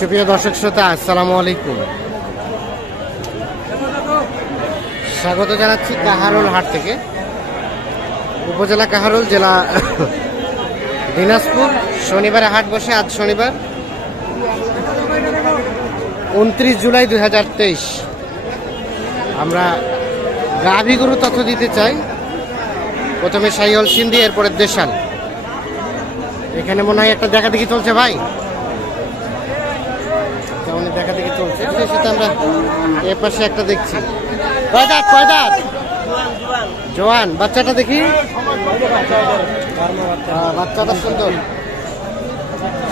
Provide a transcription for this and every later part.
সুপ্রিয় দর্শক শ্রোতা, আসসালামু আলাইকুম। স্বাগত জানাচ্ছি কাহারোল হাট থেকে। উপজেলা কাহারোল, জেলা দিনাজপুর। শনিবারে হাট বসে। আজ শনিবার 29 জুলাই 2023। আমরা গাভী গরু তথ্য দিতে চাই। প্রথমে শাহিওয়াল সিন্ধি, এরপরে দেশাল। এখানে মনে হয় একটা দেখা দেখি চলছে ভাই, দেখা দেখি চলছে। সেটা আমরা এ পাশে একটা দেখছি। কয়দাত জোয়ান বাচ্চাটা দেখি। বাচ্চাটা সুন্দর।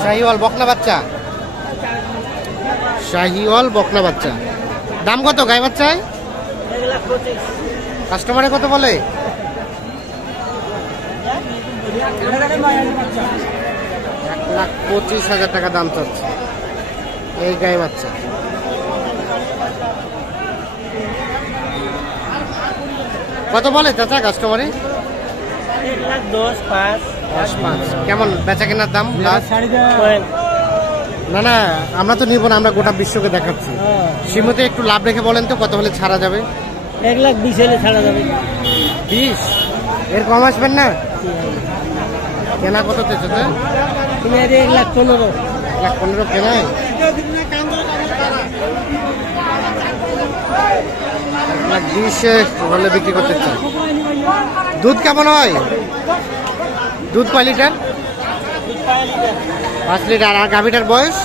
শাহিওয়াল বকনা বাচ্চা, শাহিওয়াল বকনা বাচ্চা। দাম কত গাই বাচ্চায়? কাস্টমারে কত বলে? 1,25,000 টাকা দাম চলছে এই গাই বাচ্চা। কত বলে চাচা কাস্টমারে? 1,10,5 কেমন বেচা কেনার দাম? না না, আমরা তো নিব না, আমরা গোটা বিশ্বকে দেখাচ্ছি। সীমিত একটু লাভ রেখে বলেন তো, কত হলে ছাড়া যাবে? 1,20,000 হলে ছাড়া যাবে। 20? এর কম আসবেন না? কেনা কত চাচা? 1,15,000। 1,15,000 কেনায়? 1,20,000 হলে বিক্রি করতে চাই। দুধ কেমন হয়? দুধ কয় লিটার? 5 লিটার। আর গাভীটার বয়স?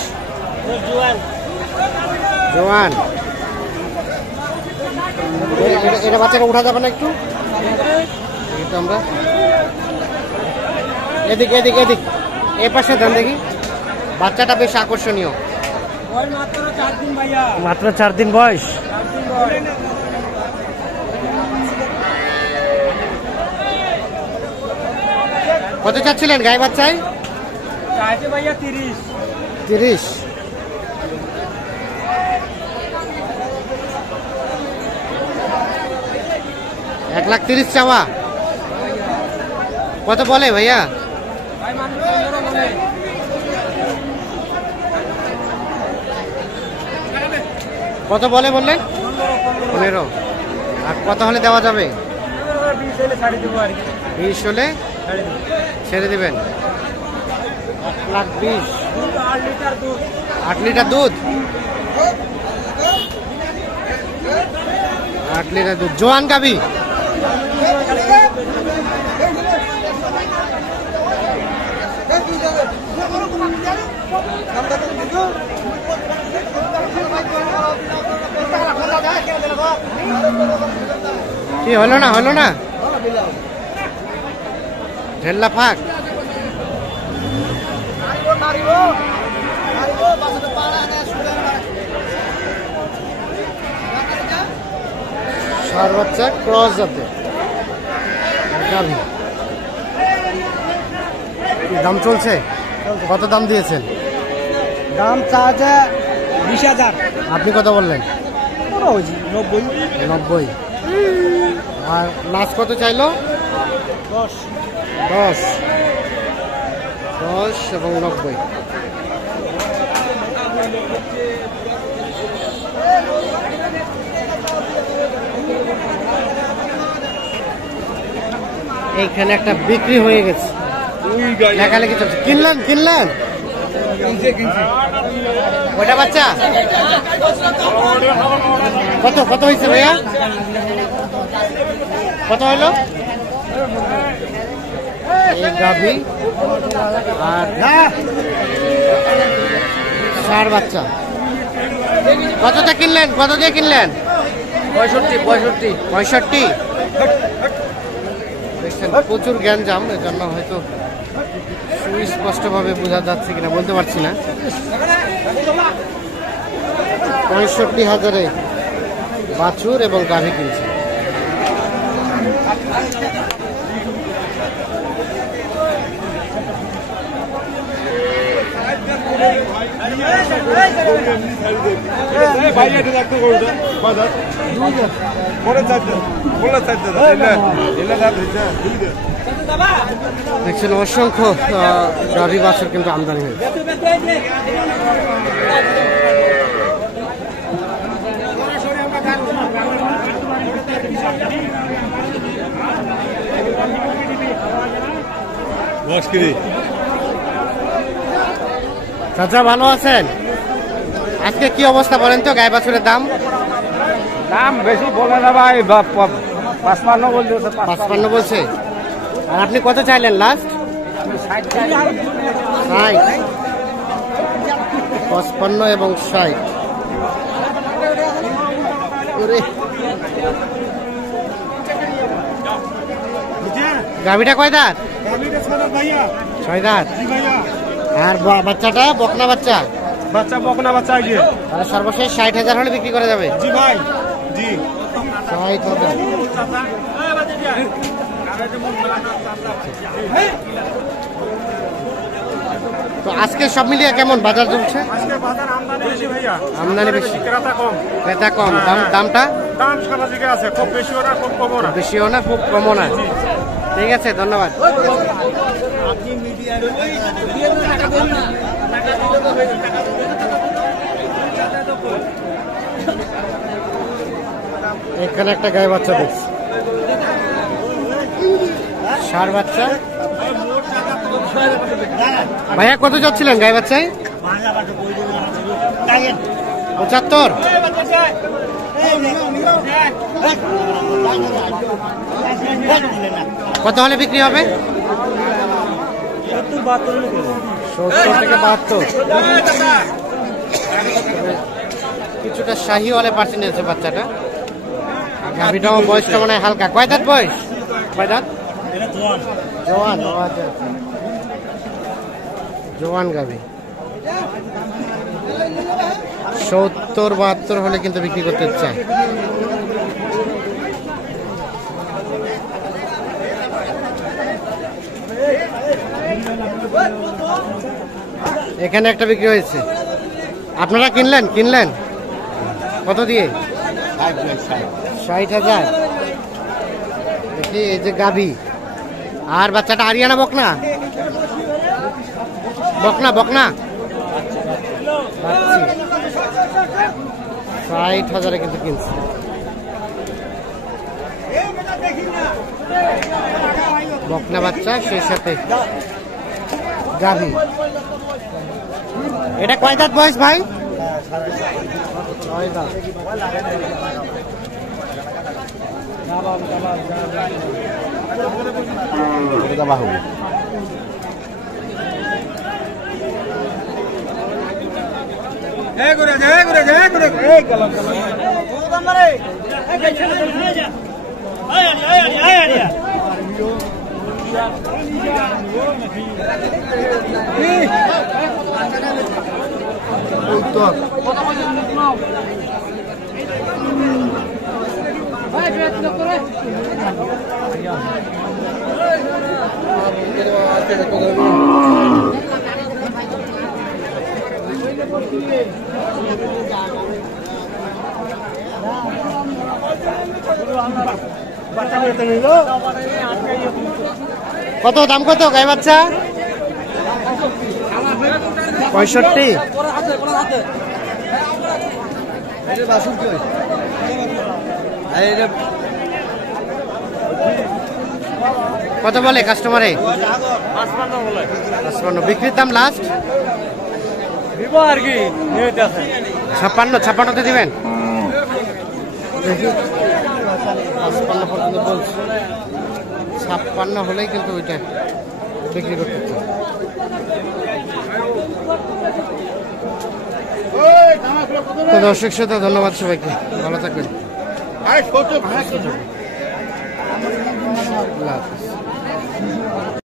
জোয়ান। এটা বাচ্চাটা উঠা যাবে না একটু? আমরা এদিক এদিক এদিক এ পাশে ধান দেখি। বাচ্চাটা বেশ আকর্ষণীয়। মাত্র 4 দিন বয়স। কত চাচ্ছিলেন গাই বাচ্চায়? 30। 1,30,000 চাওয়া। কত বলে ভাইয়া? কত বলে বললেন? 15। আর কত হলে দেওয়া যাবে? 20 হলে ছেড়ে দিবেন। 1,20,000। 8 লিটার দুধ। 8 লিটার দুধ। জোয়ান গাভী। কি হলো না? হলো না? ঢেল্লা ফাঁক। ষাঁড় বাচ্চা, ক্রস জাতের গাভী। দাম চলছে? কত দাম দিয়েছেন? দাম চাচ্ছে 20,000। আপনি কত বললেন? 90। আর লাস্ট কত চাইলো? 10 এবং 90। এইখানে একটা বিক্রি হয়ে গেছে। লেখালেখি চলছে। কিনলেন ওইটা বাচ্চা? কত হয়েছে ভাইয়া? কত হলো? এই গাভী আর ষাঁড় বাচ্চা। কতটা কিনলেন? কত দিয়ে কিনলেন? 65। দেখছেন প্রচুর গ্যাঞ্জাম, এজন্য হয়তো সুস্পষ্টভাবে বোঝা যাচ্ছে কিনা বলতে পারছি না। 65,000-এ বাছুর এবং গাভী কিনছে। দেখছেন অসংখ্য গাভী বাছুর কিন্তু আমদানি হয়েছে। চাচা ভালো আছেন? আজকে কি অবস্থা বলেন তো গাই বাছুরের দাম? দাম বেশি বলে না ভাই, 55 বলছে। 55 বলছে। আর আপনি কত চাইলেন লাস্ট? 60, 55 এবং 60। গাভিটা কয় দাঁত? 6 দাঁত। আর বাচ্চাটা বকনা বাচ্চা? বাচ্চা বকনা বাচ্চা গিয়ে তাহলে সর্বশেষ 60,000 হলে বিক্রি করা যাবে। জি ভাই, জি 60,000। তো আজকে সব মিলিয়ে কেমন বাজার চলছে? আজকে বাজার আমদানি বেশি ভাইয়া, আমদানি বেশি, ক্রেতা কম। ক্রেতা কম। দামটা দাম সারা দিকে আছে, খুব বেশিও না খুব কমও না। বেশিও না খুব কমও না। ঠিক আছে, ধন্যবাদ। এখানে একটা গায়ে বাচ্চা দেখছি, ষাঁড় বাচ্চা। ভাইয়া কত যাচ্ছিলেন গায়ে বাচ্চায়? 75। কত হলে বিক্রি হবে? 70 থেকে 72। কিছুটা শাহি হলে পার্সেন্ট নিয়েছে বাচ্চাটা। গাভিটাও বয়সটা মনে হয় হালকা। কয় দাঁত বয়স? কয় দাঁত? জোয়ান। জোয়ান গাভি। 70-72 হলে কিন্তু বিক্রি করতে চায়। এখানে একটা বিক্রি হয়েছে। আপনারা কিনলেন কত দিয়ে? 60,000। দেখি এই যে গাভি আর বাচ্চাটা হারিয়ানা বকনা 60,000 কিন্তু কিনছে। বকনা বাচ্চা, সেই সাথে গাভি। এটা কয় দাঁত বয়স ভাই? 6 দাঁত। কত দাম? কত গাই বাচ্চা? 65। কত বলে কাস্টমারে? 55। বিক্রির দাম লাস্ট আর কি 56তে দিবেন? 55 পর্যন্ত বলছে। 56 হলেই কিন্তু ওইটা বিক্রি করতে চাই। তো দর্শক শ্রোতা, ধন্যবাদ সবাইকে, ভালো থাকবেন। আল্লাহ হাফেজ।